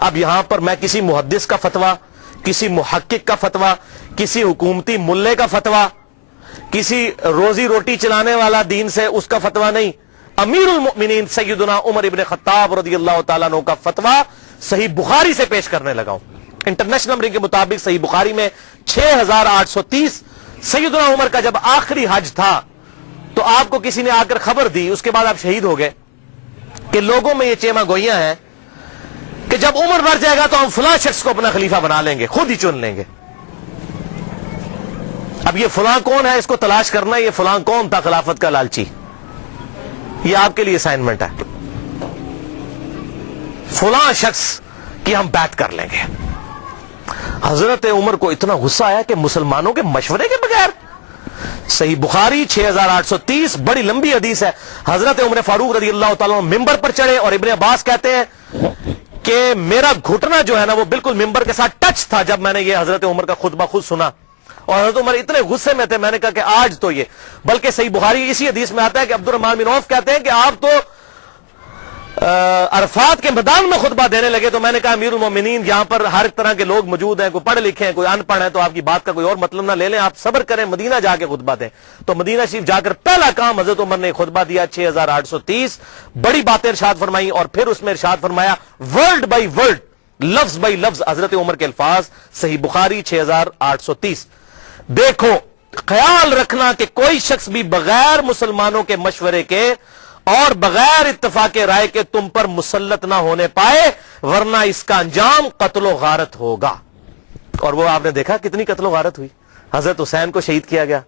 اب یہاں پر میں کسی محدث کا فتویٰ، کسی محقق کا فتویٰ، کسی حکومتی ملے کا فتویٰ، کسی روزی روٹی چلانے والا دین سے اس کا فتویٰ نہیں، امیر المؤمنین سیدنا عمر ابن خطاب رضی اللہ تعالیٰ عنہ کا فتویٰ صحیح بخاری سے پیش کرنے لگا ہوں۔ انٹرنیشنل نمبرنگ کے مطابق صحیح بخاری میں 6830، سیدنا عمر کا جب آخری حج تھا تو آپ کو کسی نے آ کر خبر دی، اس کے بعد آپ شہید ہو گئے، کہ لوگوں میں یہ چیما گوئیاں ہیں کہ جب عمر مر جائے گا تو ہم فلاں شخص کو اپنا خلیفہ بنا لیں گے، خود ہی چن لیں گے۔ اب یہ فلاں کون ہے، اس کو تلاش کرنا ہے، یہ فلاں کون تھا خلافت کا لالچی، یہ آپ کے لیے اسائنمنٹ ہے۔ فلاں شخص کی ہم بیعت کر لیں گے۔ حضرت عمر کو اتنا غصہ آیا کہ مسلمانوں کے مشورے کے بغیر، صحیح بخاری 6830، بڑی لمبی حدیث ہے، حضرت عمر فاروق رضی اللہ تعالیٰ ممبر پر چڑھے اور ابن عباس کہتے ہیں کہ میرا گھٹنا جو ہے نا وہ بالکل ممبر کے ساتھ ٹچ تھا جب میں نے یہ حضرت عمر کا خطبہ خود سنا، اور حضرت عمر اتنے غصے میں تھے، میں نے کہا کہ آج تو یہ، بلکہ صحیح بخاری اسی حدیث میں آتا ہے کہ عبد الرحمن بن عوف کہتے ہیں کہ آپ تو عرفات کے میدان میں خطبہ دینے لگے، تو میں نے کہا امیر المومنین یہاں پر ہر طرح کے لوگ موجود ہیں، کوئی پڑھے لکھے ہیں، کوئی ان پڑھ ہے، تو آپ کی بات کا کوئی اور مطلب نہ لے لیں، آپ صبر کریں، مدینہ جا کے خطبہ دیں۔ تو مدینہ شریف جا کر پہلا کام حضرت عمر نے خطبہ دیا 6830، بڑی باتیں ارشاد فرمائی، اور پھر اس میں ارشاد فرمایا ورڈ بائی ورڈ، لفظ بائی لفظ حضرت عمر کے الفاظ، صحیح بخاری 6830۔ دیکھو، خیال رکھنا کہ کوئی شخص بھی بغیر مسلمانوں کے مشورے کے اور بغیر اتفاق رائے کے تم پر مسلط نہ ہونے پائے، ورنہ اس کا انجام قتل و غارت ہوگا۔ اور وہ آپ نے دیکھا کتنی قتل و غارت ہوئی، حضرت حسین کو شہید کیا گیا،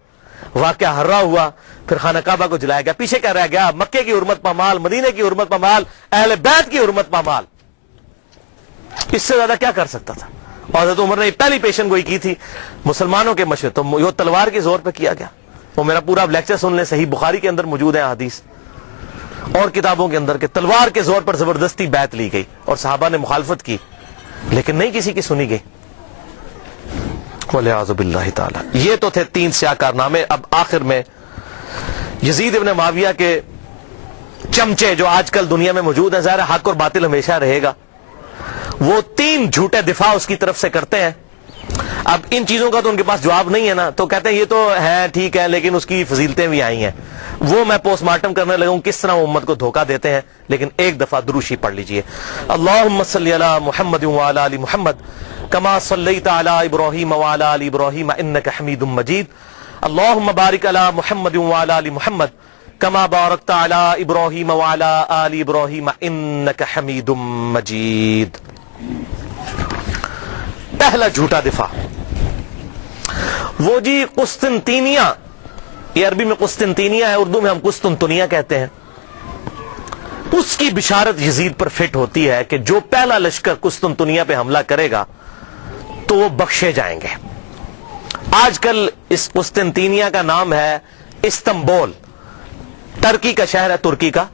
واقعہ ہررا ہوا، پھر خانہ کعبہ کو جلایا گیا، پیچھے کیا رہ گیا، مکے کی حرمت پامال، مدینے کی حرمت پامال، اہل بیت کی حرمت پامال، اس سے زیادہ کیا کر سکتا تھا؟ اور حضرت عمر نے پہلی پیشن گوئی کی تھی مسلمانوں کے مشورے، تو وہ تلوار کے زور پہ کیا گیا۔ وہ میرا پورا لیکچر سن لیں، صحیح بخاری کے اندر موجود ہے حدیث اور کتابوں کے اندر، کہ تلوار کے زور پر زبردستی بیعت لی گئی اور صحابہ نے مخالفت کی، لیکن نہیں کسی کی سنی گئی، والعیاذ باللہ تعالی۔ یہ تو تھے 3 سیاہ کارنامے۔ اب آخر میں یزید ابن معاویہ کے چمچے جو آج کل دنیا میں موجود ہیں، ظاہر حق اور باطل ہمیشہ رہے گا، وہ 3 جھوٹے دفاع اس کی طرف سے کرتے ہیں۔ اب ان چیزوں کا تو ان کے پاس جواب نہیں ہے نا، تو کہتے ہیں یہ تو ہے ٹھیک ہے لیکن اس کی فضیلتیں بھی آئی ہیں، وہ میں پوسٹ مارٹم کرنے لگا ہوں کس طرح وہ امت کو دھوکہ دیتے ہیں۔ لیکن ایک دفعہ دروشی پڑھ لیجئے، اللہم صلی علی محمد وعلی آل محمد کما صلیت علی ابراہیم وعلی آل ابراہیم انک حمید مجید، اللہم بارک علی محمد وعلی آل محمد کما بارکت علی ابراہیم وعلی آل ابراہیم انک حمید مجید۔ پہلا جھوٹا دفاع، وہ جی قسطنطینیہ، یہ عربی میں قسطنطینیہ ہے، اردو میں ہم قسطنطنیہ کہتے ہیں، اس کی بشارت یزید پر فٹ ہوتی ہے کہ جو پہلا لشکر قسطنطنیہ پہ حملہ کرے گا تو وہ بخشے جائیں گے۔ آج کل اس قسطنطینیہ کا نام ہے استنبول، ترکی کا شہر ہے، ترکی کا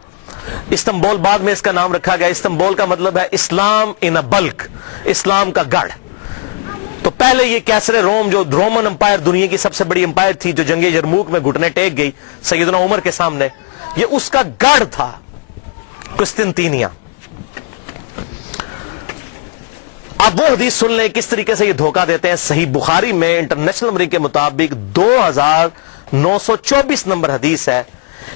استنبول، بعد میں اس کا نام رکھا گیا۔ استنبول کا مطلب ہے اسلام ان اے بلک، اسلام کا گڑھ۔ تو پہلے یہ کیسر روم، جو رومن امپائر دنیا کی سب سے بڑی امپائر تھی، جو جنگ یرموک میں گھٹنے ٹیک گئی سیدنا عمر کے سامنے، یہ اس کا گڑھ تھا قسطنطینیہ۔ اب وہ حدیث سن لیں کس طریقے سے یہ دھوکہ دیتے ہیں۔ صحیح بخاری میں انٹرنیشنل نمبرنگ کے مطابق 2924 نمبر حدیث ہے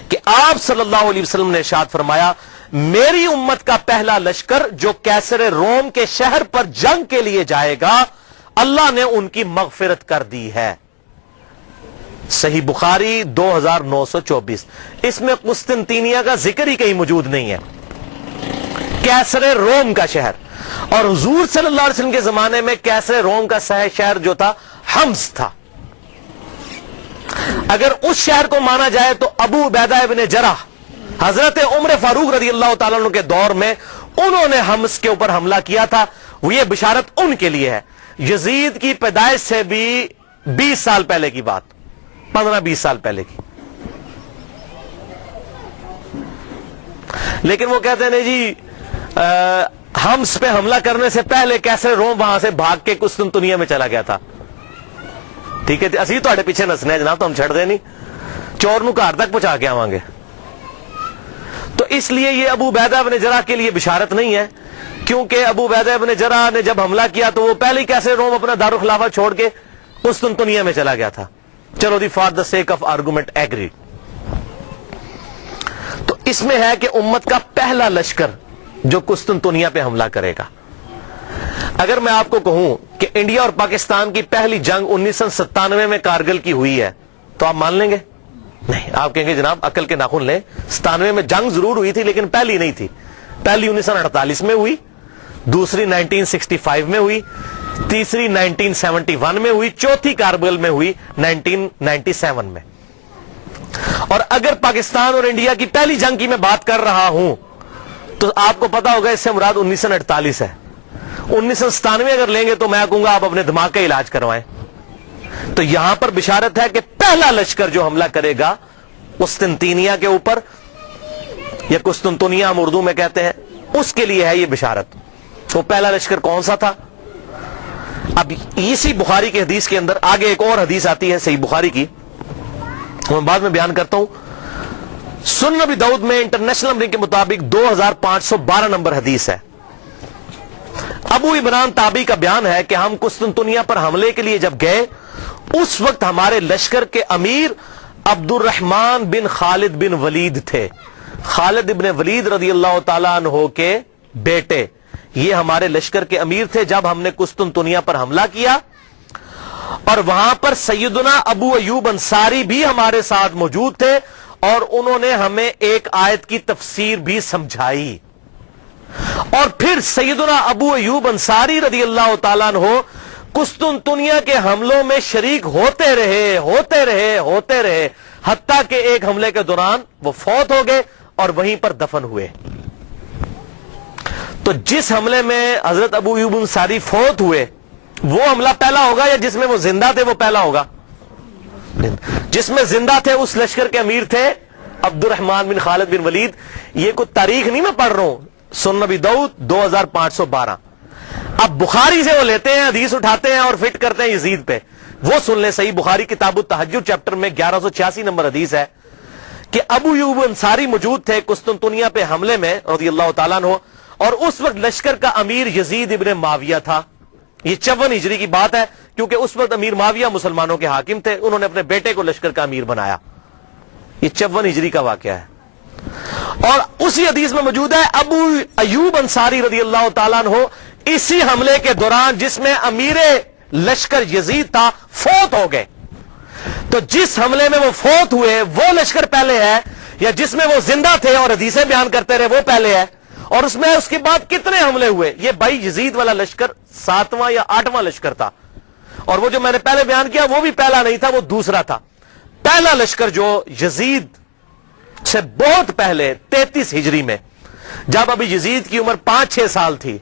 کہ آپ صلی اللہ علیہ وسلم نے ارشاد فرمایا، میری امت کا پہلا لشکر جو کیسر روم کے شہر پر جنگ کے لیے جائے گا، اللہ نے ان کی مغفرت کر دی ہے۔ صحیح بخاری 2924، اس میں قسطنطینیہ کا ذکر ہی کہیں موجود نہیں ہے، کیسر روم کا شہر۔ اور حضور صلی اللہ علیہ وسلم کے زمانے میں کیسر روم کا شہر جو تھا حمص تھا۔ اگر اس شہر کو مانا جائے تو ابو عبیدہ ابن جرح، حضرت عمر فاروق رضی اللہ تعالیٰ عنہ کے دور میں انہوں نے حمص کے اوپر حملہ کیا تھا، وہ یہ بشارت ان کے لیے ہے۔ یزید کی پیدائش سے بھی 20 سال پہلے کی بات، 15-20 سال پہلے کی۔ لیکن وہ کہتے ہیں جی حمص پہ حملہ کرنے سے پہلے کیسر روم وہاں سے بھاگ کے قسطنطنیہ میں چلا گیا تھا۔ ٹھیک ہے، اسی تو پیچھے نسنے جناب، تو ہم چھڑ دے نہیں، چور نو گھر تک پہنچا کے آواں گے۔ تو اس لیے یہ ابو عبیدہ بن جرح کے لیے بشارت نہیں ہے، کیونکہ ابو عبیدہ ابن جرح نے جب حملہ کیا تو وہ پہلے کیسے روم اپنا دارالخلافہ چھوڑ کے قسطنطنیہ میں چلا گیا تھا. چلو the for the sake of argument agree. تو اس میں ہے کہ امت کا پہلا لشکر جو قسطنطنیہ پہ حملہ کرے گا. اگر میں آپ کو کہوں کہ انڈیا اور پاکستان کی پہلی جنگ 1997 میں کارگل کی ہوئی ہے تو آپ مان لیں گے؟ نہیں. آپ کہیں گے جناب عقل کے ناخن لیں, 97 میں جنگ ضرور ہوئی تھی لیکن پہلی نہیں تھی. پہلی 1948 میں ہوئی, دوسری 1965 میں ہوئی, تیسری 1971 میں ہوئی, چوتھی کارگل میں ہوئی 1997 میں. اور اگر پاکستان اور انڈیا کی پہلی جنگ کی میں بات کر رہا ہوں تو آپ کو پتا ہوگا اس سے مراد 1948 ہے. 1997 اگر لیں گے تو میں کہوں گا آپ اپنے دماغ کا علاج کروائیں. تو یہاں پر بشارت ہے کہ پہلا لشکر جو حملہ کرے گا قسطنطنیہ کے اوپر, یا قسطنطنیہ ہم اردو میں کہتے ہیں, اس کے لیے ہے یہ بشارت. وہ پہلا لشکر کون سا تھا؟ اب اسی بخاری کے حدیث کے اندر آگے ایک اور حدیث آتی ہے صحیح بخاری کی, میں بعد میں بیان کرتا ہوں. سنن ابی داؤد میں انٹرنیشنل نمبر کے مطابق 2512 نمبر حدیث ہے. ابو عمران تابعی کا بیان ہے کہ ہم قسطنطنیہ پر حملے کے لیے جب گئے اس وقت ہمارے لشکر کے امیر عبد الرحمن بن خالد بن ولید تھے. خالد بن ولید رضی اللہ تعالیٰ عنہ کے بیٹے یہ ہمارے لشکر کے امیر تھے جب ہم نے قسطنطنیہ پر حملہ کیا. اور وہاں پر سیدنا ابو ایوب انصاری بھی ہمارے ساتھ موجود تھے اور انہوں نے ہمیں ایک آیت کی تفسیر بھی سمجھائی. اور پھر سیدنا ابو ایوب انصاری رضی اللہ تعالیٰ عنہ قسطنطنیہ کے حملوں میں شریک ہوتے رہے حتیٰ کہ ایک حملے کے دوران وہ فوت ہو گئے اور وہیں پر دفن ہوئے. تو جس حملے میں حضرت ابو ایوب انصاری فوت ہوئے وہ حملہ پہلا ہوگا یا جس میں وہ زندہ تھے وہ پہلا ہوگا؟ جس میں زندہ تھے اس لشکر کے امیر تھے عبد الرحمن بن خالد بن ولید. یہ کوئی تاریخ نہیں میں پڑھ رہا ہوں, سنن ابی داؤد 2512. اب بخاری سے وہ لیتے ہیں, حدیث اٹھاتے ہیں اور فٹ کرتے ہیں یزید پہ. وہ سن لیں, صحیح بخاری کتاب التہجد چیپٹر میں 1186 نمبر حدیث ہے کہ ابو ایوب انصاری موجود تھے قسطنطنیہ پہ حملے میں رضی اللہ تعالیٰ عنہ, اور اس وقت لشکر کا امیر یزید ابن معاویہ تھا. یہ 54 ہجری کی بات ہے کیونکہ اس وقت امیر معاویہ مسلمانوں کے حاکم تھے, انہوں نے اپنے بیٹے کو لشکر کا امیر بنایا. یہ 54 ہجری کا واقعہ ہے. اور اسی حدیث میں موجود ہے ابو ایوب انصاری رضی اللہ تعالیٰ عنہ اسی حملے کے دوران جس میں امیر لشکر یزید تھا فوت ہو گئے. تو جس حملے میں وہ فوت ہوئے وہ لشکر پہلے ہے یا جس میں وہ زندہ تھے اور حدیثیں بیان کرتے رہے وہ پہلے ہے؟ اور اس میں اس کے بعد کتنے حملے ہوئے؟ یہ بھائی یزید والا لشکر 7واں یا 8واں لشکر تھا, اور وہ جو میں نے پہلے بیان کیا وہ بھی پہلا نہیں تھا, وہ دوسرا تھا. پہلا لشکر جو یزید سے بہت پہلے 33 ہجری میں جب ابھی یزید کی عمر 5-6 سال تھی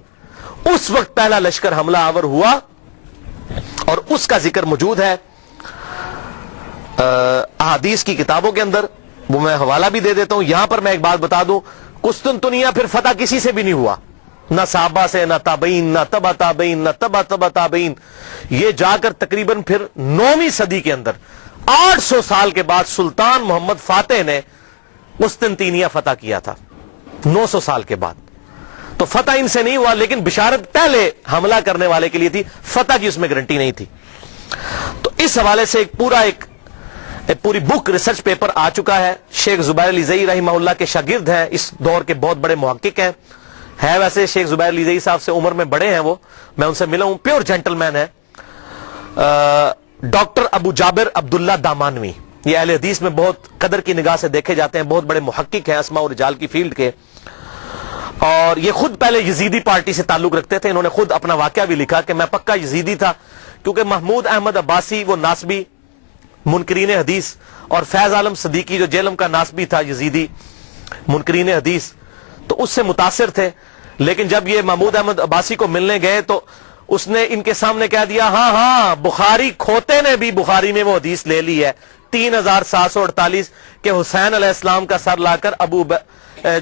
اس وقت پہلا لشکر حملہ آور ہوا, اور اس کا ذکر موجود ہے احادیث کی کتابوں کے اندر. وہ میں حوالہ بھی دے دیتا ہوں. یہاں پر میں ایک بات بتا دوں, قسطنطنیہ پھر فتح کسی سے بھی نہیں ہوا, نہ صحابہ سے, نہ تابعین, نہ تبع تابعین, نہ تبع تبع تابعین. یہ جا کر تقریباً پھر 9ویں صدی کے اندر 800 سال کے بعد سلطان محمد فاتح نے قسطنطنیہ فتح کیا تھا, 900 سال کے بعد. تو فتح ان سے نہیں ہوا, لیکن بشارت پہلے حملہ کرنے والے کے لیے تھی, فتح کی اس میں گارنٹی نہیں تھی. تو اس حوالے سے ایک پوری بک ریسرچ پیپر آ چکا ہے. شیخ زبیر علی زئی رحمہ اللہ کے شاگرد ہیں, اس دور کے بہت بڑے محقق ہیں. ویسے شیخ زبیر علی زئی صاحب سے عمر میں بڑے ہیں, وہ میں ان سے ملا ہوں, پیور جینٹل مین ہے. ڈاکٹر ابو جابر عبداللہ دامانوی, یہ اہل حدیث میں بہت قدر کی نگاہ سے دیکھے جاتے ہیں, بہت بڑے محقق ہیں اسماء و رجال کی فیلڈ کے. اور یہ خود پہلے یزیدی پارٹی سے تعلق رکھتے تھے. انہوں نے خود اپنا واقعہ بھی لکھا کہ میں پکا یزیدی تھا, کیونکہ محمود احمد عباسی وہ ناسبی منکرین حدیث, اور فیض عالم صدیقی جو جیلم کا ناسبی تھا یزیدی منکرین حدیث, تو اس سے متاثر تھے. لیکن جب یہ محمود احمد عباسی کو ملنے گئے تو اس نے ان کے سامنے کہہ دیا ہاں بخاری کھوتے نے بھی بخاری میں وہ حدیث لے لی ہے 3748 کہ حسین علیہ السلام کا سر لا کر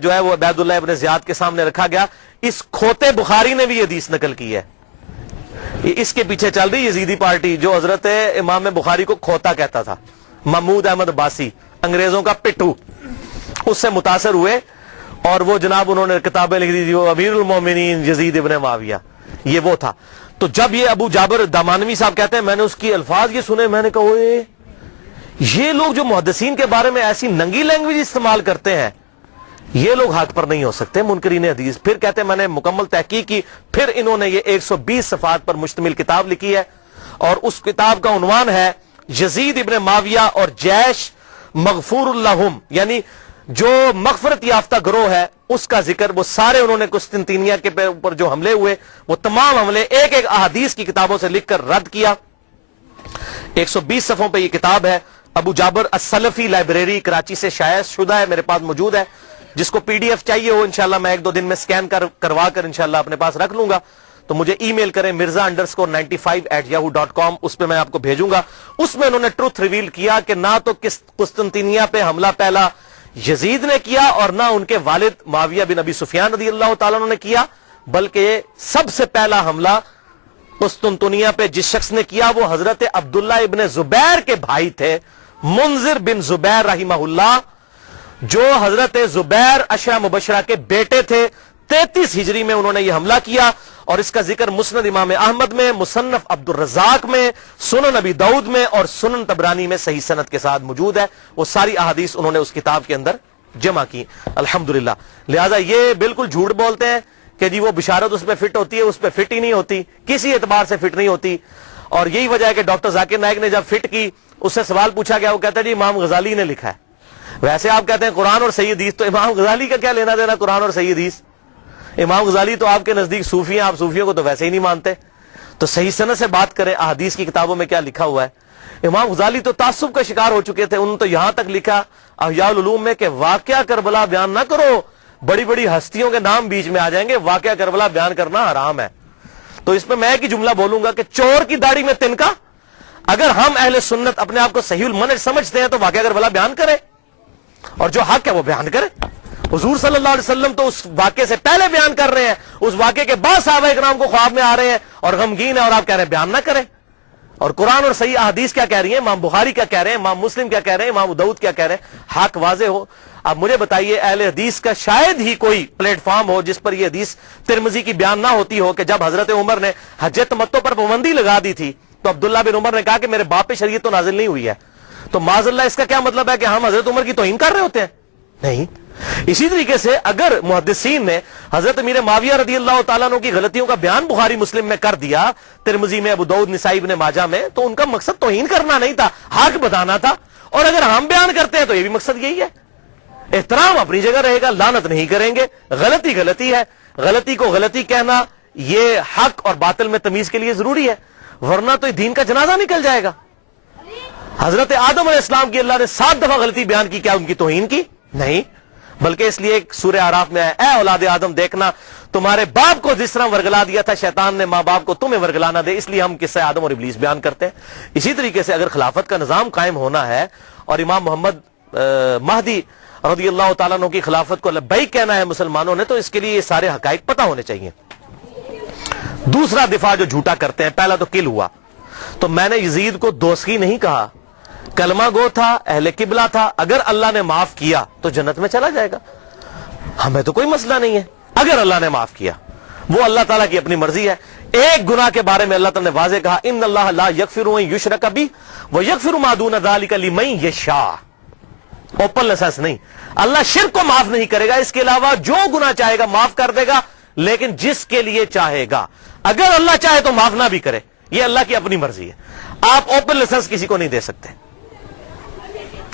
جو ہے وہ عبید اللہ ابن زیاد کے سامنے رکھا گیا. اس کھوتے بخاری نے بھی یہ حدیث نقل کی ہے. اس کے پیچھے چل رہی یزیدی پارٹی جو حضرت امام بخاری کو کھوتا کہتا تھا. محمود احمد عباسی انگریزوں کا پٹھو, اس سے متاثر ہوئے, اور وہ جناب انہوں نے کتابیں لکھ دی تھی، وہ امیر المومنین یزید ابن معاویہ، یہ وہ تھا۔ تو جب یہ ابو جابر دامانوی صاحب کہتے ہیں میں نے اس کی الفاظ یہ سنے، میں نے کہا اوئے یہ لوگ جو محدثین کے بارے میں ایسی ننگی لینگویج استعمال کرتے ہیں یہ لوگ حق پر نہیں ہو سکتے، منکرین حدیث۔ پھر کہتے ہیں میں نے مکمل تحقیق کی، پھر انہوں نے یہ 120 صفحات پر مشتمل کتاب لکھی ہے، اور اس کتاب کا عنوان ہے یزید ابن معاویہ اور جیش مغفور اللہم، یعنی جو مغفرت یافتہ گروہ ہے اس کا ذکر۔ وہ سارے انہوں نے قسطنطینیہ کے اوپر جو حملے ہوئے وہ تمام حملے ایک ایک احادیث کی کتابوں سے لکھ کر رد کیا۔ 120 صفحوں پہ یہ کتاب ہے، ابو جابر السلفی لائبریری کراچی سے شائع شدہ ہے، میرے پاس موجود ہے۔ جس کو پی ڈی ایف چاہیے ہو انشاءاللہ میں 1-2 دن میں سکین کروا کر انشاءاللہ اپنے پاس رکھ لوں گا، تو مجھے ای میل کریں mirza_95@yahoo.com، اس پہ میں آپ کو بھیجوں گا۔ اس میں انہوں نے ٹروتھ ریویل کیا کہ نہ تو قسطنطینیہ پہ حملہ پہلا یزید نے کیا اور نہ ان کے والد معاویہ بن ابی سفیان رضی اللہ تعالیٰ عنہ نے کیا، بلکہ سب سے پہلا حملہ قسطنطنیہ پہ جس شخص نے کیا وہ حضرت عبداللہ ابن زبیر کے بھائی تھے، منذر بن زبیر رحمہ اللہ، جو حضرت زبیر عشرہ مبشرہ کے بیٹے تھے۔ 33 ہجری میں انہوں نے یہ حملہ کیا، اور اس کا ذکر مسند امام احمد میں، مصنف عبد الرزاق میں، سنن ابی داؤد میں اور سنن طبرانی میں صحیح سند کے ساتھ موجود ہے۔ وہ ساری احادیث انہوں نے اس کتاب کے اندر جمع کی الحمدللہ۔ لہذا یہ بالکل جھوٹ بولتے ہیں کہ جی وہ بشارت اس پہ فٹ ہوتی ہے، اس پہ فٹ ہی نہیں ہوتی، کسی اعتبار سے فٹ نہیں ہوتی۔ اور یہی وجہ ہے کہ ڈاکٹر ذاکر نائک نے جب فٹ کی اس سے سوال پوچھا گیا، وہ کہتا ہے جی امام غزالی نے لکھا ہے۔ ویسے آپ کہتے ہیں قرآن اور صحیح حدیث، تو امام غزالی کا کیا لینا دینا قرآن اور صحیح حدیث؟ امام غزالی تو آپ کے نزدیک صوفی ہیں، آپ صوفیوں کو تو ویسے ہی نہیں مانتے، تو صحیح سند سے بات کریں احادیث کی کتابوں میں کیا لکھا ہوا ہے۔ امام غزالی تو تعصب کا شکار ہو چکے تھے، انہوں نے تو یہاں تک لکھا احیاء العلوم میں کہ واقعہ کربلا بیان نہ کرو، بڑی بڑی ہستیوں کے نام بیچ میں آ جائیں گے، واقعہ کربلا بیان کرنا حرام ہے۔ تو اس میں میں ایک ہی جملہ بولوں گا کہ چور کی داڑھی میں تنکا، اگر ہم اہل سنت اپنے آپ کو صحیح المنہج سمجھتے ہیں تو واقعہ کربلا بیان کریں، اور جو حق ہے وہ بیان کریں۔ حضور صلی اللہ علیہ وسلم تو اس واقعے سے پہلے بیان کر رہے ہیں، اس واقعے کے بعد صحابہ کرام کو خواب میں آ رہے ہیں اور غمگین ہیں، اور آپ کہہ رہے ہیں بیان نہ کریں۔ اور قرآن اور صحیح احادیث کیا کہہ رہی ہیں، امام بخاری کیا کہہ رہے ہیں، امام مسلم کیا کہہ رہے ہیں، امام داؤد کیا کہہ رہے ہیں، حق واضح ہو۔ اب مجھے بتائیے اہل حدیث کا شاید ہی کوئی پلیٹ فارم ہو جس پر یہ حدیث ترمذی کی بیان نہ ہوتی ہو کہ جب حضرت عمر نے حج تمتع پر پابندی لگا دی تھی تو عبداللہ بن عمر نے کہا کہ میرے باپ پہ شریعت تو نازل نہیں ہوئی ہے، تو معاذ اللہ اس کا کیا مطلب ہے کہ ہم حضرت عمر کی توہین کر رہے ہوتے ہیں؟ نہیں۔ اسی طریقے سے اگر محدثین نے حضرت امیر معاویہ رضی اللہ تعالیٰ عنہ کی غلطیوں کا بیان بخاری مسلم میں کر دیا، ترمذی میں، ابو داؤد، نسائی، ابن ماجہ میں، تو ان کا مقصد توہین کرنا نہیں تھا، حق بتانا تھا۔ اور اگر ہم بیان کرتے ہیں تو یہ بھی مقصد یہی ہے۔ احترام اپنی جگہ رہے گا، لعنت نہیں کریں گے، غلطی غلطی ہے، غلطی کو غلطی کہنا یہ حق اور باطل میں تمیز کے لیے ضروری ہے، ورنہ تو دین کا جنازہ نکل جائے گا۔ حضرت آدم علیہ السلام کی اللہ نے 7 دفعہ غلطی بیان کی، کیا ان کی توہین کی؟ نہیں، بلکہ اس لیے سورہ اعراف میں اے اولاد آدم دیکھنا تمہارے باپ کو جس طرح ورگلا دیا تھا شیطان نے ماں باپ کو، تمہیں ورگلا نہ دے، اس لیے ہم قصہ آدم اور ابلیس بیان کرتے ہیں۔ اسی طریقے سے اگر خلافت کا نظام قائم ہونا ہے اور امام محمد مہدی رضی اللہ تعالیٰ عنہ کی خلافت کو لبیک کہنا ہے مسلمانوں نے، تو اس کے لیے یہ سارے حقائق پتہ ہونے چاہیے۔ دوسرا دفاع جو جھوٹا کرتے ہیں، پہلا تو کل ہوا، تو میں نے یزید کو دوستی نہیں کہا، کلمہ گو تھا، اہل قبلہ تھا، اگر اللہ نے معاف کیا تو جنت میں چلا جائے گا، ہمیں تو کوئی مسئلہ نہیں ہے اگر اللہ نے معاف کیا، وہ اللہ تعالیٰ کی اپنی مرضی ہے۔ ایک گناہ کے بارے میں اللہ تعالیٰ نے واضح کہا ان اللہ لا یغفر ان یشرک بہ ویغفر ما دون ذلک لمن یشاء، اوپن لائسنس نہیں، اللہ شرک کو معاف نہیں کرے گا، اس کے علاوہ جو گناہ چاہے گا معاف کر دے گا، لیکن جس کے لیے چاہے گا، اگر اللہ چاہے تو معاف نہ بھی کرے، یہ اللہ کی اپنی مرضی ہے، آپ اوپن لائسنس کسی کو نہیں دے سکتے۔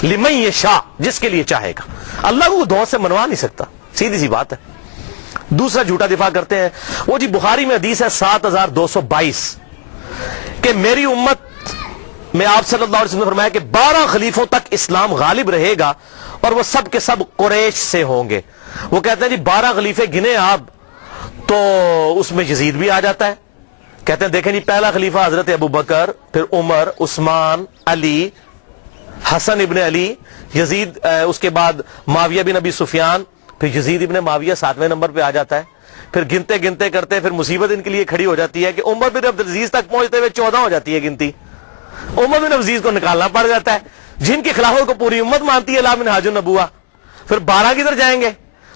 لمن یشاء، جس کے لیے چاہے گا، اللہ کو دعا سے منوا نہیں سکتا، سیدھی سی بات ہے۔ دوسرا جھوٹا دفاع کرتے ہیں، وہ جی بخاری میں حدیث ہے 7222 کہ میری امت میں آپ صلی اللہ علیہ وسلم نے فرمایا کہ 12 خلیفوں تک اسلام غالب رہے گا اور وہ سب کے سب قریش سے ہوں گے۔ وہ کہتے ہیں جی 12 خلیفے گنے آپ، تو اس میں یزید بھی آ جاتا ہے۔ کہتے ہیں دیکھیں جی پہلا خلیفہ حضرت ابو بکر، پھر عمر، عثمان، علی، حسن ابن علی، یزید، اس کے بعد معاویہ بن ابی سفیان، پھر یزید ابن معاویہ 7ویں نمبر پہ آ جاتا ہے۔ پھر گنتے گنتے کرتے پھر مصیبت ان کے لیے کھڑی ہو جاتی ہے کہ عمر بن عبدالعزیز تک پہنچتے ہوئے 14 ہو جاتی ہے گنتی، عمر بن عبدالعزیز کو نکالنا پڑ جاتا ہے، جن کی خلافت کو پوری امت مانتی ہے لا منہاج النبوہ، پھر 12 کدھر جائیں گے؟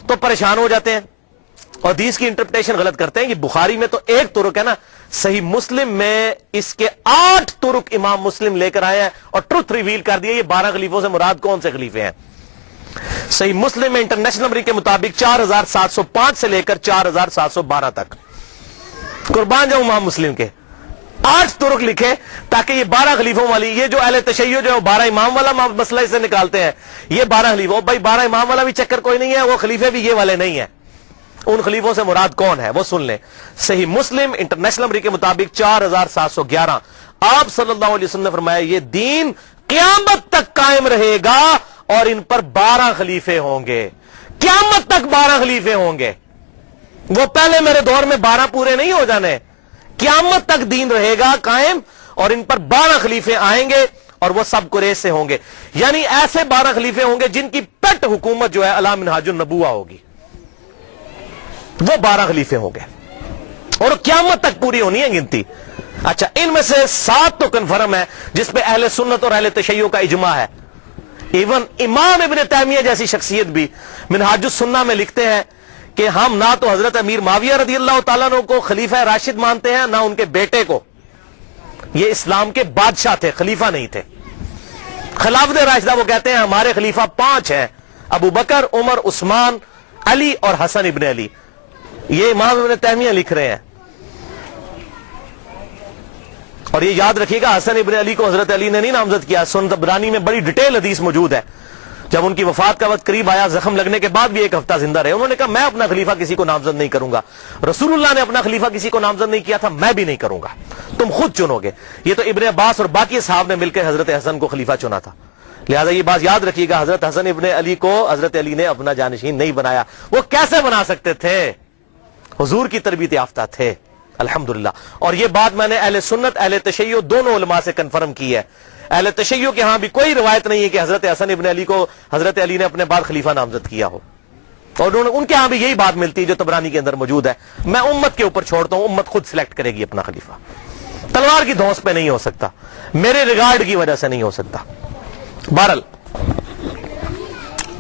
تو پریشان ہو جاتے ہیں اور حدیث کی انٹرپریٹیشن غلط کرتے ہیں. یہ بخاری میں تو ایک ترک ہے نا, صحیح مسلم میں اس کے 8 ترک امام مسلم لے کر آئے ہیں اور ٹروتھ ریویل کر دیا. یہ 12 خلیفوں سے مراد کون سے خلیفے ہیں؟ صحیح مسلم میں انٹرنیشنل نمبر کے مطابق 4705 سے لے کر 4712 تک. قربان جاؤں امام مسلم کے 8 ترک لکھے تاکہ یہ 12 خلیفوں والی, یہ جو اہل تشیع جو ہے 12 امام والا مسئلہ اسے نکالتے ہیں, یہ 12 خلیفوں, بھائی 12 امام والا بھی چکر کوئی نہیں ہے, وہ خلیفے بھی یہ والے نہیں ہیں. ان خلیفوں سے مراد کون ہے وہ سن لیں. صحیح مسلم انٹرنیشنل نمبر کے مطابق 4711. آپ صلی اللہ علیہ وسلم نے فرمایا یہ دین قیامت تک قائم رہے گا اور ان پر 12 خلیفے ہوں گے. قیامت تک 12 خلیفے ہوں گے. وہ پہلے میرے دور میں 12 پورے نہیں ہو جانے, قیامت تک دین رہے گا قائم اور ان پر 12 خلیفے آئیں گے اور وہ سب قریش سے ہوں گے. یعنی ایسے 12 خلیفے ہوں گے جن کی پیٹ حکومت جو ہے علی منہاج النبوہ ہوگی. وہ 12 خلیفے ہوں گے اور قیامت تک پوری ہونی ہے گنتی. اچھا, ان میں سے 7 تو کنفرم ہے جس پہ اہل سنت اور اہل تشیع کا اجماع ہے. ایون امام ابن تیمیہ جیسی شخصیت بھی منہاج السنہ میں لکھتے ہیں کہ ہم نہ تو حضرت امیر معاویہ رضی اللہ تعالیٰ عنہ کو خلیفہ راشد مانتے ہیں نہ ان کے بیٹے کو. یہ اسلام کے بادشاہ تھے, خلیفہ نہیں تھے. خلافت راشدہ وہ کہتے ہیں ہمارے خلیفہ 5 ہیں, ابو بکر, عمر, عثمان, علی اور حسن ابن علی. یہ امام ابن تیمیہ لکھ رہے ہیں. اور یہ یاد رکھیے گا حسن ابن علی کو حضرت علی نے نہیں نامزد کیا. سنن طبرانی میں بڑی ڈیٹیل حدیث موجود ہے. جب ان کی وفات کا وقت قریب آیا, زخم لگنے کے بعد بھی 1 ہفتہ زندہ رہے, انہوں نے کہا میں اپنا خلیفہ کسی کو نامزد نہیں کروں گا. رسول اللہ نے اپنا خلیفہ کسی کو نامزد نہیں کیا تھا, میں بھی نہیں کروں گا, تم خود چنو گے. یہ تو ابن عباس اور باقی صحابہ نے مل کر حضرت حسن کو خلیفہ چنا تھا. لہذا یہ بات یاد رکھیے گا, حضرت حسن ابن علی کو حضرت علی نے اپنا جانشین نہیں بنایا. وہ کیسے بنا سکتے تھے؟ حضور کی تربیت یافتہ تھے الحمدللہ. اور یہ بات میں نے اہل سنت اہل تشیع دونوں علماء سے کنفرم کی ہے. اہل تشیع کے ہاں بھی کوئی روایت نہیں ہے کہ حضرت حسن ابن علی کو حضرت علی نے اپنے بعد خلیفہ نامزد کیا ہو, اور ان کے ہاں بھی یہی بات ملتی ہے جو طبرانی کے اندر موجود ہے. میں امت کے اوپر چھوڑتا ہوں, امت خود سلیکٹ کرے گی اپنا خلیفہ. تلوار کی دھونس پہ نہیں ہو سکتا, میرے ریگارڈ کی وجہ سے نہیں ہو سکتا. بہرحال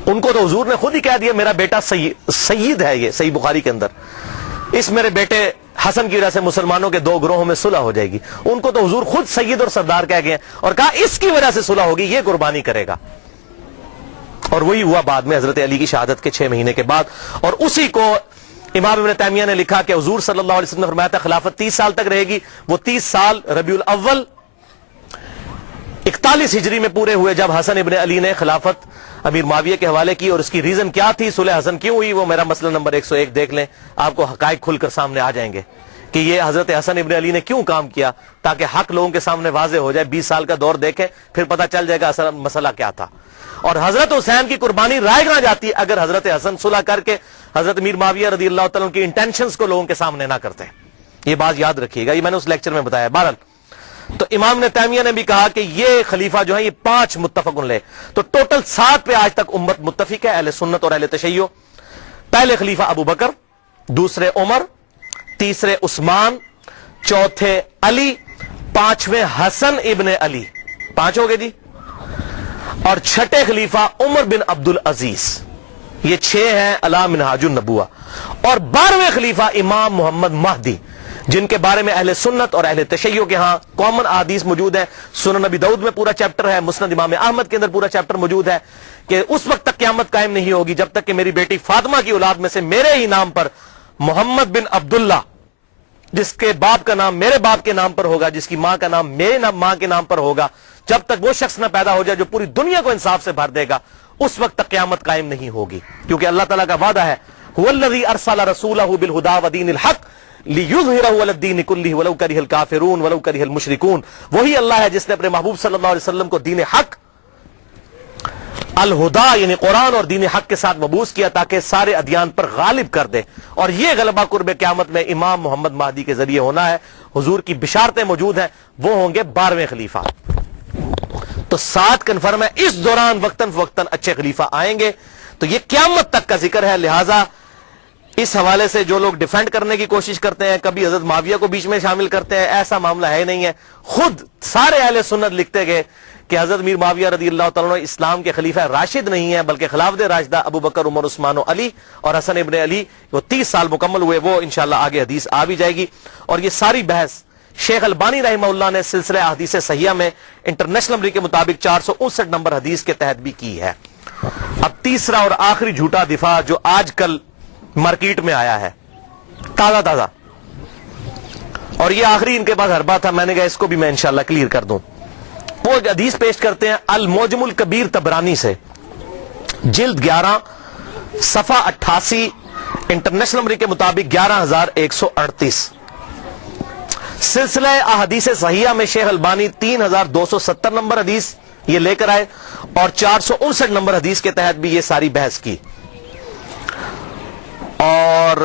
ان کو تو حضور نے خود ہی کہہ دیا میرا بیٹا سید ہے. یہ صحیح بخاری کے اندر, اس میرے بیٹے حسن کی وجہ سے مسلمانوں کے 2 گروہوں میں صلح ہو جائے گی. ان کو تو حضور خود سید اور سردار کہہ گئے اور کہا اس کی وجہ سے صلح ہوگی, یہ قربانی کرے گا. اور وہی ہوا بعد میں حضرت علی کی شہادت کے 6 مہینے کے بعد. اور اسی کو امام ابن تیمیہ نے لکھا کہ حضور صلی اللہ علیہ وسلم نے فرمایا تھا خلافت 30 سال تک رہے گی. وہ 30 سال ربیع الاول 41 ہجری میں پورے ہوئے جب حسن ابن علی نے خلافت امیر معاویہ کے حوالے کی. اور اس کی ریزن کیا تھی, صلح حسن کیوں ہوئی, وہ میرا مسئلہ نمبر 101 دیکھ لیں, آپ کو حقائق کھل کر سامنے آ جائیں گے کہ یہ حضرت حسن ابن علی نے کیوں کام کیا, تاکہ حق لوگوں کے سامنے واضح ہو جائے. 20 سال کا دور دیکھیں پھر پتہ چل جائے گا اصل مسئلہ کیا تھا. اور حضرت حسین کی قربانی رائے کہاں جاتی اگر حضرت حسن صلح کر کے حضرت امیر معاویہ رضی اللہ تعالیٰ کی انٹینشنز کو لوگوں کے سامنے نہ کرتے. یہ بات یاد رکھیے گا, یہ میں نے اس لیکچر میں بتایا. بہرحال تو امام نے تیمیہ نے بھی کہا کہ یہ خلیفہ جو ہے یہ 5 متفق لے, تو ٹوٹل 7 پہ آج تک امت متفق ہے, اہل سنت اور اہل تشیع. پہلے خلیفہ ابو بکر, دوسرے عمر, تیسرے عثمان, چوتھے علی, 5ویں حسن ابن علی, 5 ہو گئے جی. اور 6ٹھے خلیفہ عمر بن عبد العزیز. یہ 6 ہیں علی منہاج النبوہ. اور 12ویں خلیفہ امام محمد مہدی, جن کے بارے میں اہل سنت اور اہل تشیع کے ہاں کامن احادیث موجود ہے. سنن نبی داؤد میں پورا چیپٹر ہے, مسند امام احمد کے اندر پورا چیپٹر موجود ہے کہ اس وقت تک قیامت قائم نہیں ہوگی جب تک کہ میری بیٹی فاطمہ کی اولاد میں سے میرے ہی نام پر محمد بن عبداللہ, جس کے باپ کا نام میرے باپ کے نام پر ہوگا, جس کی ماں کا نام میرے ماں کے نام پر ہوگا, جب تک وہ شخص نہ پیدا ہو جائے جو پوری دنیا کو انصاف سے بھر دے گا, اس وقت تک قیامت قائم نہیں ہوگی. کیونکہ اللہ تعالیٰ کا وعدہ ہے هو الذی ارسل رسولہ بالہدی ودین الحق لیظہرہ علی الدین کلہ ولو کرہ الکافرون ولو کرہ المشرکون. وہی اللہ ہے جس نے اپنے محبوب صلی اللہ علیہ وسلم کو دین حق, الہدا یعنی قرآن اور دین حق کے ساتھ مبعوث کیا تاکہ سارے ادیان پر غالب کر دے. اور یہ غلبہ قرب قیامت میں امام محمد مہدی کے ذریعے ہونا ہے. حضور کی بشارتیں موجود ہیں, وہ ہوں گے 12ویں خلیفہ. تو 7 کنفرم ہے. اس دوران وقتاً فوقتاً اچھے خلیفہ آئیں گے. تو یہ قیامت تک کا ذکر ہے, لہذا اس حوالے سے جو لوگ ڈیفینڈ کرنے کی کوشش کرتے ہیں, کبھی حضرت معاویہ کو بیچ میں شامل کرتے ہیں, ایسا معاملہ ہے نہیں ہے. خود سارے اہل سنت لکھتے گئے کہ حضرت میر معاویہ رضی اللہ تعالیٰ عنہ اسلام کے خلیفہ راشد نہیں ہے, بلکہ خلافت راشدہ ابو بکر, عمر, عثمان و علی اور حسن ابن علی, وہ 30 سال مکمل ہوئے. وہ انشاءاللہ آگے حدیث آ بھی جائے گی. اور یہ ساری بحث شیخ البانی رحمہ اللہ نے سلسلہ احادیث صحیحہ میں انٹرنیشنل نمبر کے مطابق 459 نمبر حدیث کے تحت بھی کی ہے. اب تیسرا اور آخری جھوٹا دفاع جو آج کل مارکیٹ میں آیا ہے تازہ تازہ, اور یہ آخری ان کے پاس حربہ تھا, میں نے کہا اس کو بھی میں انشاءاللہ کلیئر کر دوں. وہ حدیث پیش کرتے ہیں المعجم الکبیر طبرانی سے, جلد 11 صفحہ 88, انٹرنیشنل نمبر کے مطابق 11138. سلسلہ احادیث صحیحہ میں شیخ البانی 3270 نمبر حدیث یہ لے کر آئے, اور 459 نمبر حدیث کے تحت بھی یہ ساری بحث کی. اور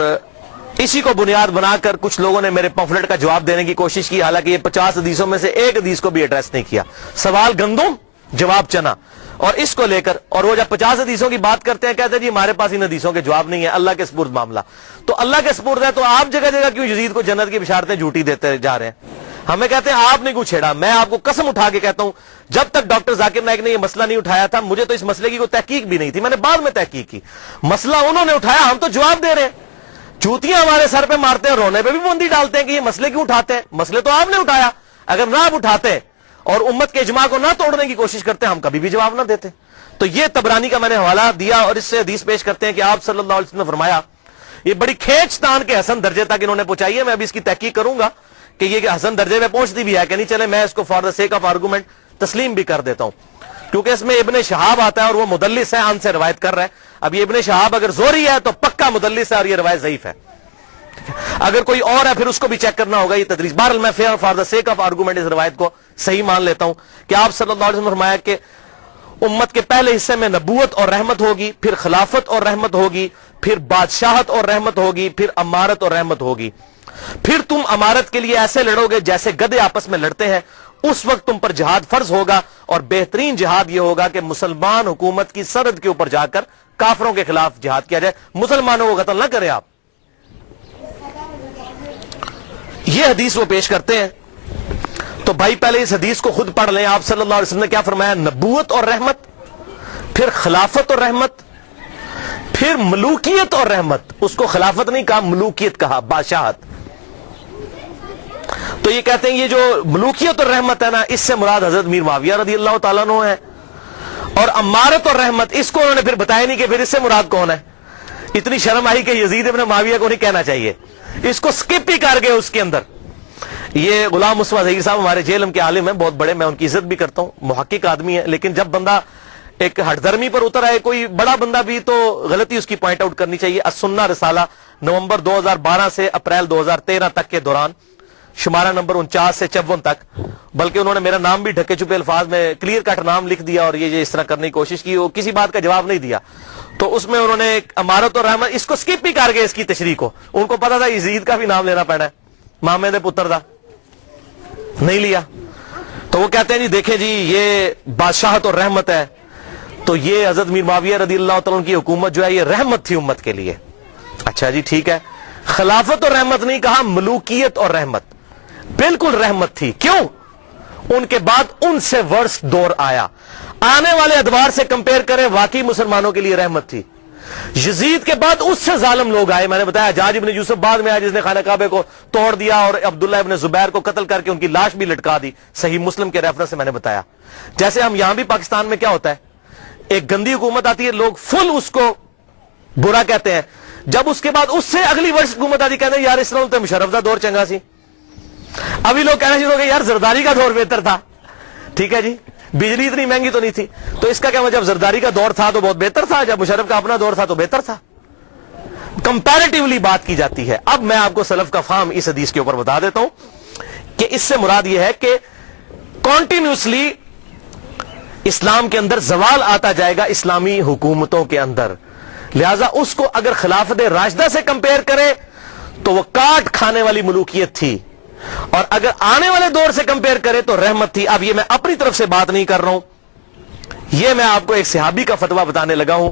اسی کو بنیاد بنا کر کچھ لوگوں نے میرے پمفلٹ کا جواب دینے کی کوشش کی, حالانکہ یہ 50 حدیثوں میں سے ایک حدیث کو بھی ایڈریس نہیں کیا. سوال گندم, جواب چنا, اور اس کو لے کر, اور وہ جب 50 حدیثوں کی بات کرتے ہیں کہتے ہیں جی ہمارے پاس ان حدیثوں کے جواب نہیں ہے, اللہ کے سپرد معاملہ. تو اللہ کے سپرد ہے تو آپ جگہ جگہ کیوں یزید کو جنت کی بشارتیں جھوٹی دیتے جا رہے ہیں؟ ہمیں کہتے ہیں آپ نے کیوں چھیڑا. میں آپ کو قسم اٹھا کے کہتا ہوں, جب تک ڈاکٹر ذاکر نائک نے یہ مسئلہ نہیں اٹھایا تھا, مجھے تو اس مسئلے کی کوئی تحقیق بھی نہیں تھی, میں نے بعد میں تحقیق کی. مسئلہ انہوں نے اٹھایا, ہم تو جواب دے رہے ہیں. چوتیاں ہمارے سر پہ مارتے ہیں, رونے پہ بھی بوندی ڈالتے ہیں کہ یہ مسئلے کیوں اٹھاتے ہیں. مسئلے تو آپ نے اٹھایا, اگر نہ آپ اٹھاتے اور امت کے اجماع کو نہ توڑنے کی کوشش کرتے ہم کبھی بھی جواب نہ دیتے. تو یہ طبرانی کا میں نے حوالہ دیا, اور اس سے حدیث پیش کرتے ہیں کہ آپ صلی اللہ علیہ وسلم نے فرمایا, یہ بڑی کھینچ تان کے حسن درجے تک انہوں نے پہنچائی ہے. میں ابھی اس کی تحقیق کروں گا کہ یہ حسن درجے میں پہنچتی بھی ہے کہ نہیں. چلے میں اس کو for the sake of argument تسلیم بھی کر دیتا ہوں, کیونکہ اس میں ابن شہاب آتا ہے اور وہ مدلس ہے, ان سے روایت کر رہا ہے. اب یہ ابن شہاب اگر زوری ہے تو پکا مدلس ہے, اور یہ روایت ضعیف ہے. اگر کوئی اور ہے پھر اس کو بھی چیک کرنا ہوگا, یہ تدریس. بہرحال میں for the sake of argument اس روایت کو صحیح مان لیتا ہوں کہ آپ صلی اللہ علیہ وسلم نے فرمایا کہ امت کے پہلے حصے میں نبوت اور رحمت ہوگی, پھر خلافت اور رحمت ہوگی, پھر بادشاہت اور رحمت ہوگی, پھر امارت اور رحمت ہوگی. پھر تم امارت کے لیے ایسے لڑو گے جیسے گدھے آپس میں لڑتے ہیں. اس وقت تم پر جہاد فرض ہوگا, اور بہترین جہاد یہ ہوگا کہ مسلمان حکومت کی سرحد کے اوپر جا کر کافروں کے خلاف جہاد کیا جائے, مسلمانوں کو قتل نہ کریں آپ. یہ حدیث وہ پیش کرتے ہیں. تو بھائی پہلے اس حدیث کو خود پڑھ لیں. آپ صلی اللہ علیہ وسلم نے کیا فرمایا؟ نبوت اور رحمت, پھر خلافت اور رحمت, پھر ملوکیت اور رحمت. اس کو خلافت نہیں کہا, ملوکیت کہا, بادشاہت. تو یہ کہتے ہیں یہ جو ملوکیت اور رحمت ہے نا, اس سے مراد حضرت میر معاویہ رضی اللہ تعالیٰ عنہ ہے. اور امارت اور رحمت اس کو انہوں نے پھر بتایا نہیں کہ پھر اس سے مراد کون ہے. اتنی شرم آئی کہ یزید ابن معاویہ کو نہیں کہنا چاہیے, اس کو سکپ ہی کر گئے اس کے اندر. یہ غلام مصطفیٰ ظہیر صاحب ہمارے جیلم کے عالم ہیں, بہت بڑے, میں ان کی عزت بھی کرتا ہوں, محقق آدمی ہے. لیکن جب بندہ ایک ہٹ درمی پر اتر آئے, کوئی بڑا بندہ بھی, تو غلطی اس کی پوائنٹ آؤٹ کرنی چاہیے. السنہ رسالہ نومبر 2012 سے اپریل 2013 تک کے دوران, شمارہ نمبر 49 سے 54 تک. بلکہ انہوں نے میرا نام بھی ڈھکے چھپے الفاظ میں کلیئر کٹ نام لکھ دیا, اور یہ اس طرح کرنے کی کوشش کی, وہ کسی بات کا جواب نہیں دیا. تو اس میں انہوں نے امارت اور رحمت اس کو سکپ بھی کر گئے, اس کی تشریح کو. ان کو پتا تھا یزید کا بھی نام لینا پڑنا ہے, مامے دے پتر دا, نہیں لیا. تو وہ کہتے ہیں جی دیکھیں جی یہ بادشاہت اور رحمت ہے, تو یہ حضرت میر معاویہ رضی اللہ تعالیٰ عنہ کی حکومت جو ہے یہ رحمت تھی امت کے لیے. اچھا جی ٹھیک ہے. خلافت اور رحمت نہیں کہا, ملوکیت اور رحمت. بالکل رحمت تھی. کیوں؟ ان کے بعد ان سے ورس دور آیا. آنے والے ادوار سے کمپیئر کریں, واقعی مسلمانوں کے لیے رحمت تھی. یزید کے بعد اس سے ظالم لوگ آئے. میں نے بتایا حجاج ابن یوسف بعد میں آیا, جس نے خانہ کعبہ کو توڑ دیا اور عبداللہ ابن زبیر کو قتل کر کے ان کی لاش بھی لٹکا دی. صحیح مسلم کے ریفرنس سے میں نے بتایا. جیسے ہم یہاں بھی پاکستان میں کیا ہوتا ہے, ایک گندی حکومت آتی ہے, لوگ فل اس کو برا کہتے ہیں. جب اس کے بعد اس سے اگلی ورش حکومت آتی, کہتے ہیں یار اس طرح مشرف دا دور چنگا سی. ابھی لوگ کہنا شروع ہو گئے یار زرداری کا دور بہتر تھا. ٹھیک ہے جی, بجلی اتنی مہنگی تو نہیں تھی. تو اس کا کیا مطلب, جب زرداری کا دور تھا تو بہت بہتر تھا, جب مشرف کا اپنا دور تھا تو بہتر تھا. کمپیریٹیولی بات کی جاتی ہے. اب میں آپ کو سلف کا فہم اس حدیث کے اوپر بتا دیتا ہوں کہ اس سے مراد یہ ہے کہ کنٹینیوسلی اسلام کے اندر زوال آتا جائے گا اسلامی حکومتوں کے اندر. لہذا اس کو اگر خلافت راشدہ سے کمپیئر کرے تو وہ کاٹ کھانے والی ملوکیت تھی, اور اگر آنے والے دور سے کمپیئر کرے تو رحمت تھی. اب یہ میں اپنی طرف سے بات نہیں کر رہا ہوں, یہ میں آپ کو ایک صحابی کا فتویٰ بتانے لگا ہوں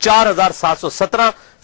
4717,